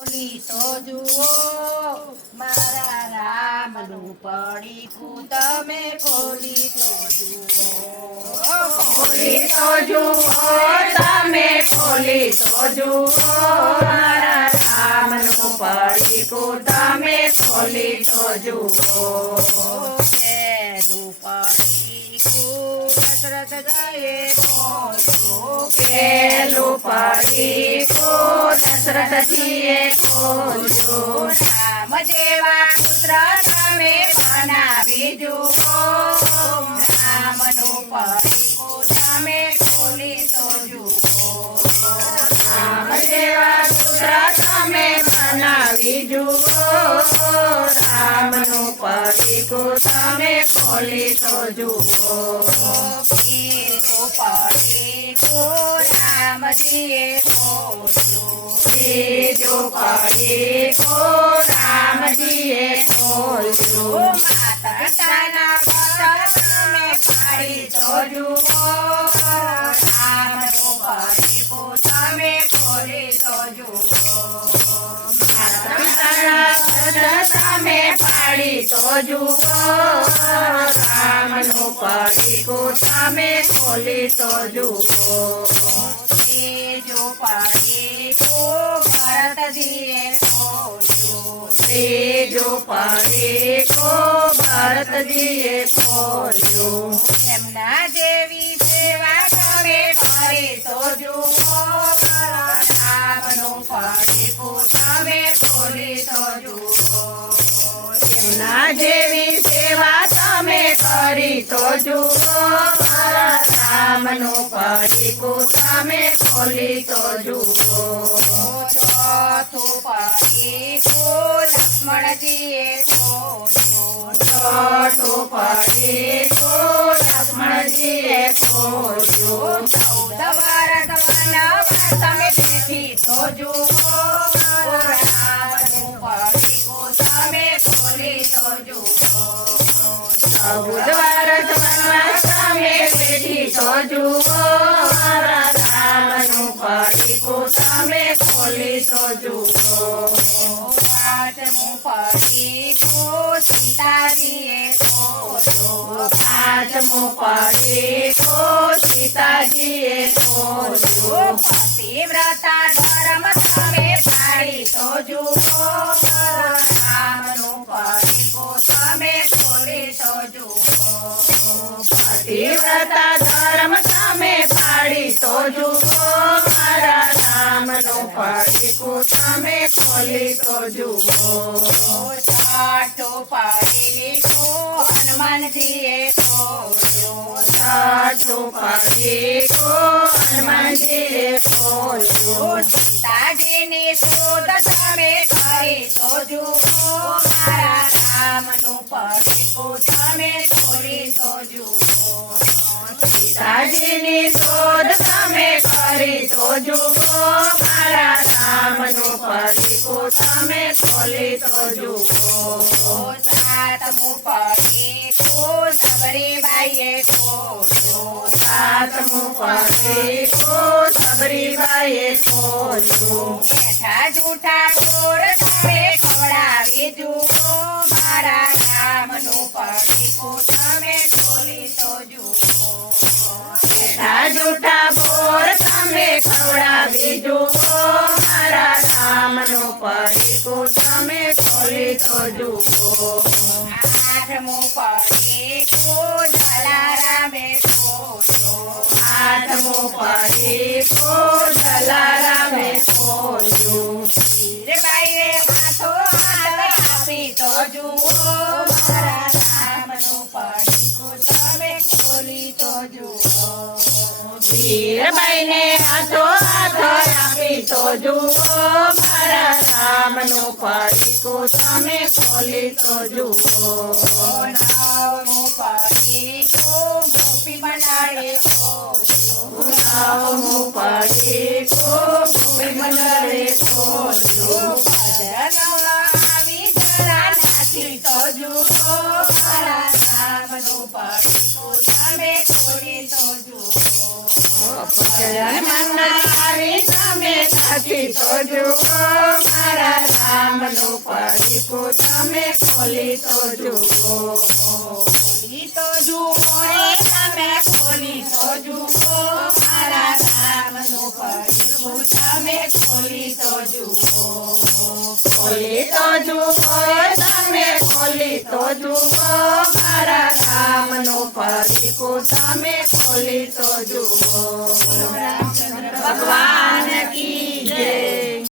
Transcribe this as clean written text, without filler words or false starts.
ખોલી તો જુઓ મારા રામનું પડીકું તમે ખોલી તો જુઓ તમે ખોલી તો જુઓ મારા રામનું પડીકું તમે ખોલી તો જુઓ પેલું પડીકું દશરથ ગયે ખોલ્યું પેલું પડીકું દશરથજીએ ખોલ્યું રામ જેવા પુત્ર તમે બનાવી જુઓ રામનું પડીકું તમે ખોલી તો જુઓ રામ જેવા પુત્ર તમે બનાવી જુઓ રામનું પડીકું તમે ખોલી તો જુઓ પડીકું રામજીએ ખોલ્યું બીજું પડીકું રામજીએ ખોલ્યું માતા પિતાના વચન તમે પાળી તો જુઓ રામનું પડીકું તમે ખોલી તો જુઓ માતા પિતાના વચન તમે પાળી તો જુઓ રામનું પડીકું તમે ખોલી તો જુઓ ત્રીજું પડીકું ભરતજીએ ખોલ્યું ત્રીજું પડીકું ભરતજીએ ખોલ્યું એમના જેવી સેવા તમે કરી તો જુઓ રામનું પડીકું તમે ખોલી તો જુઓ એમના જેવી સેવા તમે કરી તો જુઓ રામનું પડીકું તમે ખોલી તો જુઓ ચોથું પડીકું લક્ષ્મણજીએ ખોલ્યું ચોથું પડીકું લક્ષ્મણજીએ ખોલ્યું 14 વર્ષ વનવાસ તમે બેઠી તો જુઓ રામનું પડીકું તમે ખોલી તો જુઓ 14 વર્ષ વનવાસ તમે બેઠી તો જુઓ રામનું પડીકું તમે ખોલી તો જુઓ પાંચમું પડીકું સીતાજીએ ખોલ્યું પાંચમું પડીકું સીતાજીએ ખોલ્યું પતિવ્રતા ધર્મ તમે પાળી તો જુઓ રામનું પડીકું તમે ખોલી તો જુઓ પતિવ્રતા ધર્મ તમે પાળી તો જુઓ મારા રામનું પડીકું તમે ખોલી તો જુઓ છઠ્ઠું પડીકું હનુમાનજીએ ખોલ્યું છઠ્ઠું પડીકું હનુમાનજીએ ખોલ્યું સીતાજીની શોધ તમે કરી તો જુઓ મારા રામનું પડીકું તમે ખોલી તો જુઓ સીતાજીની શોધ તમે કરી તો જુઓ મારા રામનું પડીકું તમે ખોલી તો જુઓ સાતમું પડીકું સબરીબાઈએ ખોલ્યું સાતમું પડીકું સબરીબાઈએ ખોલ્યું બેઠા જૂઠા કોર તમે ખવડાવી જુઓ મારા રામનું પડીકું તમે ખોલી તો જુઓ બેઠા જૂઠા બોર તમે ખવડાવી જુઓ મારા રામનું પડીકું તમે ખોલી તો જુઓ આઠમું પડીકું જલારામે ખોલ્યું આઠમું પડીકું જલારામે ખોલ્યું વીરબાઈએ હાથો હાથ આપી તો જુઓ મારા રામનું પડીકું તમે ખોલી તો જુઓ વીરબાઈને હાથો હાથ આપી તો જુઓ મારા રામનું પડીકું તમે ખોલી તો જુઓ નવમું પડીકું ગોપી મંડળે ખોલ્યું નવમું પડીકું ગોપી મંડળે ખોલ્યું ભજનમાં આવી જરા નાચી તો જુઓ મારા રામનું પડીકું તમે ખોલી તો જુઓ ભજનમાં આવી તમે નાચી ખોલી તો જુઓ મારા રામનું પડીકું તમે ખોલી તો જુઓ ખોલી તો જુઓ રે તમે ખોલી તો જુઓ મારા રામનું પડીકું તમે ખોલી તો જુઓ ખોલી તો જુઓ તમે ખોલી તો જુઓ મારા રામનું પડીકું તમે ખોલી તો જુઓ ભગવાન કી જય।